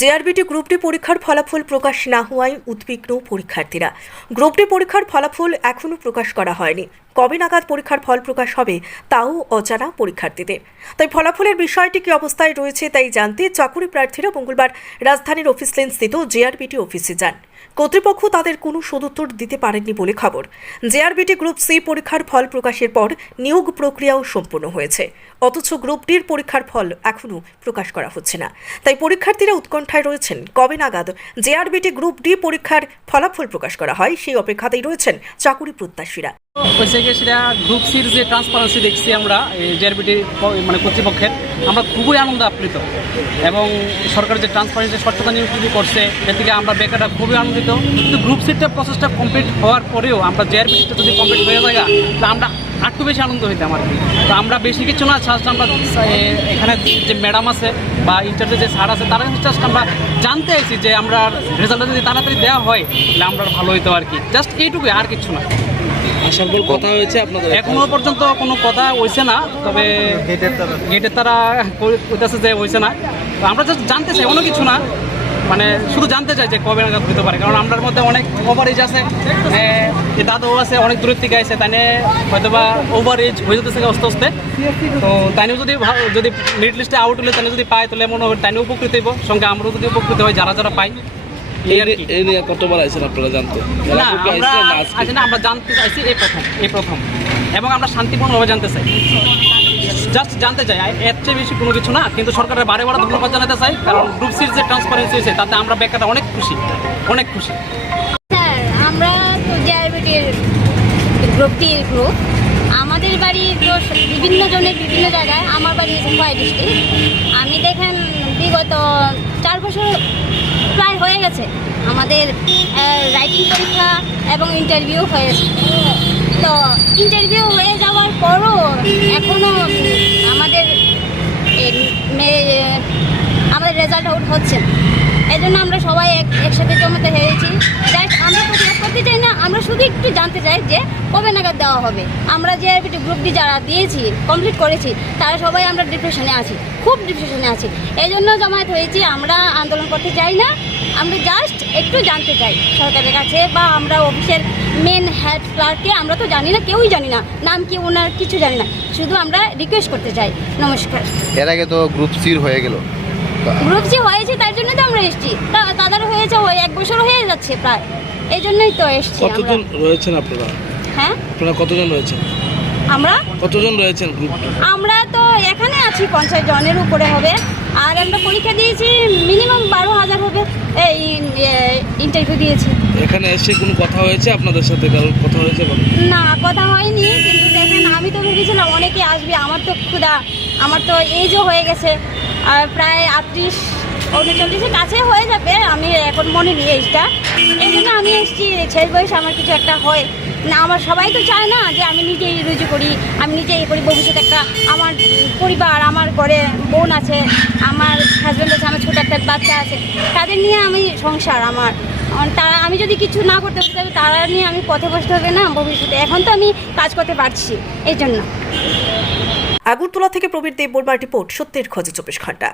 JRBT group D পরীক্ষার ফলাফল প্রকাশ না হওয়ায় উদ্বিগ্ন পরীক্ষার্থীরা। গ্রুপ ডি পরীক্ষার ফলাফল এখনও প্রকাশ করা হয়নি। কবে নাগাদ পরীক্ষার ফল প্রকাশ হবে, তাও অজানা পরীক্ষার্থীদের। তাই ফলাফলের বিষয়টি কি অবস্থায় রয়েছে তাই জানতে চাকুরি প্রার্থীরা মঙ্গলবার রাজধানীর অফিস লেন স্থিত জেআরবিটি অফিসে যান। কর্তৃপক্ষ তাদের কোনো সদুত্তর দিতে পারেননি বলে খবর। জেআরবিটি গ্রুপ সি পরীক্ষার ফল প্রকাশের পর নিয়োগ প্রক্রিয়াও সম্পূর্ণ হয়েছে। অথচ গ্রুপ ডির পরীক্ষার ফল এখনও প্রকাশ করা হচ্ছে না। তাই পরীক্ষার্থীরা উৎকণ্ঠায় রয়েছেন। কবে নাগাদ জেআরবিটি গ্রুপ ডি পরীক্ষার ফলাফল প্রকাশ করা হয় সেই অপেক্ষাতেই রয়েছেন চাকুরি প্রত্যাশীরা। সেটা গ্রুপ সির যে ট্রান্সপারেন্সি দেখছি আমরা জেআরবিটি মানে কর্তৃপক্ষের। আমরা খুবই আনন্দ আপ্লুত। এবং সরকার যে ট্রান্সপারেন্সি স্বচ্ছতা যদি করছে এ থেকে আমরা বেকাররা খুবই আনন্দিত। কিন্তু গ্রুপ সিটটা প্রসেসটা কমপ্লিট হওয়ার পরেও আমরা জেয়ার জেআরবিটিটা যদি কমপ্লিট হয়ে যায় তো আমরা আরেকটু বেশি আনন্দ হইতাম আর কি তো আমরা বেশি কিছু না জাস্ট আমরা এখানে যে ম্যাডাম আছে বা ইন্টারভিউ যে স্যার আছে, তারা কিন্তু জাস্ট আমরা জানতে আছি যে আমরা রেজাল্টটা যদি তাড়াতাড়ি দেওয়া হয়, তাহলে আমরা ভালো হইতো আর কি। জাস্ট এইটুকুই, আর কিছু না। আসার পর কথা হয়েছে আপনাদের এখনও পর্যন্ত কোনো কথা হইছে না তবে গেটের তারা কইতেছে যে হইছে না। তো আমরা জাস্ট জানতে চাই অন্য কিছু না। মানে শুধু জানতে চাই যে কবে নাগাদ হইতে পারে কারণ আমরার মধ্যে অনেক ওভার এজ আছে যে দাদু আছে অনেক দূরের থেকে আছে তাই হয়তো বা ওভার এজ হয়ে যেতেছে আস্তে আস্তে। তো তাইনেও যদি যদি মিড লিস্টে আউট হলে তাই যদি পায় তাহলে মনে হয় তাইনেও উপকৃত হইব। সঙ্গে আমরাও যদি উপকৃত হয় যারা যারা পাই এই নিয়ে কতবার আইছেন আপনারা জানতে? না আমরা চাইছি এই প্রথম এই প্রথম। এবং আমরা শান্তিপূর্ণভাবে জানতে চাই। জাস্ট জানতে চাই আর এর চেয়ে বেশি কোনো কিছু না কিন্তু সরকারের বারে বারে ধন্যবাদ জানাতে চাই কারণ গ্রুপ সির যে ট্রান্সপারেন্সি হয়েছে তাতে আমরা বেকাররা অনেক খুশি অনেক খুশি। স্যার আমরা তো জেআরবিটির গ্রুপটির গ্রুপ আমাদের বাড়ি তো বিভিন্ন জনের বিভিন্ন জায়গায় আমার বাড়ি খোয়াই ডিস্ট্রিক্ট আমি দেখেন বিগত চার বছর গেছে আমাদের রাইটিং পরীক্ষা এবং ইন্টারভিউ হয়েছে। তো ইন্টারভিউ হয়ে যাওয়ার পরও এখনও আমাদের আমাদের রেজাল্ট আউট হচ্ছে না। এই জন্য আমরা সবাই এক একসাথে জমাতে হয়েছি। আমরা প্রতিবাদ করতে চাই না, আমরা শুধু একটু জানতে চাই যে কবে নাগাদ দেওয়া হবে। আমরা যে গ্রুপ ডি যারা দিয়েছি কমপ্লিট করেছি, তারা সবাই আমরা ডিপ্রেশনে আছি, খুব ডিপ্রেশনে আছি। এই জন্য জমায়েত হয়েছি, আমরা আন্দোলন করতে চাই না, আমরা জাস্ট একটু জানতে চাই সরকারের কাছে বা আমরা অফিসের মেন হেড ক্লার্ককে আমরা তো জানি না, কেউই জানি না, নাম কি ওনার, কিছু জানি না। শুধু আমরা রিকোয়েস্ট করতে চাই। নমস্কার। এর আগে তো গ্রুপ সির হয়ে গেল। গ্রুপ যে হয়েছে তার জন্য তো আমরা এসেছি। তাদের হয়েছে ওই এক বছর হয়ে যাচ্ছে প্রায়। এই জন্যই তো এসেছি আমরা। কতজন রয়েছেন আপনারা? হ্যাঁ? আপনারা কতজন রয়েছেন? আমরা? কতজন রয়েছেন গ্রুপ আমরা তো এখানে আছি পঞ্চাশ জনের উপরে হবে। আর আমরা পরীক্ষা দিয়েছি মিনিমাম বারো হাজার হবে। এই ইন্টারভিউ দিয়েছি। এখানে এসে কোনো কথা হয়েছে আপনাদের সাথে? কারোর কথা হয়েছে না কথা হয়নি। কিন্তু দেখেন আমি তো ভেবেছিলাম অনেকে আসবে। আমার তো ক্ষুধা। আমার তো এজও হয়ে গেছে। প্রায় আটত্রিশ উনচল্লিশের কাছে হয়ে যাবে, আমি এখন মনে নিই এইটা। এই জন্য আমি এসেছি শেষ বয়সে আমার কিছু একটা হয়। না, আমার সবাই তো চায় না যে আমি নিজেই রুজু করি, আমি নিজেই করি। ভবিষ্যতে একটা আমার পরিবার, আমার ঘরে বোন আছে, আমার হাজব্যান্ড আছে, আমার ছোটো একটা বাচ্চা আছে, তাদের নিয়ে আমি সংসার আমার। তারা, আমি যদি কিছু না করতে পারি, তাহলে তারা নিয়ে আমি পথে বসতে হবে না ভবিষ্যতে। এখন তো আমি কাজ করতে পারছি, এই জন্য। আগরতলা থেকে প্রবীর দেব বর্মার রিপোর্ট সত্যের খোঁজে চব্বিশ ঘণ্টা।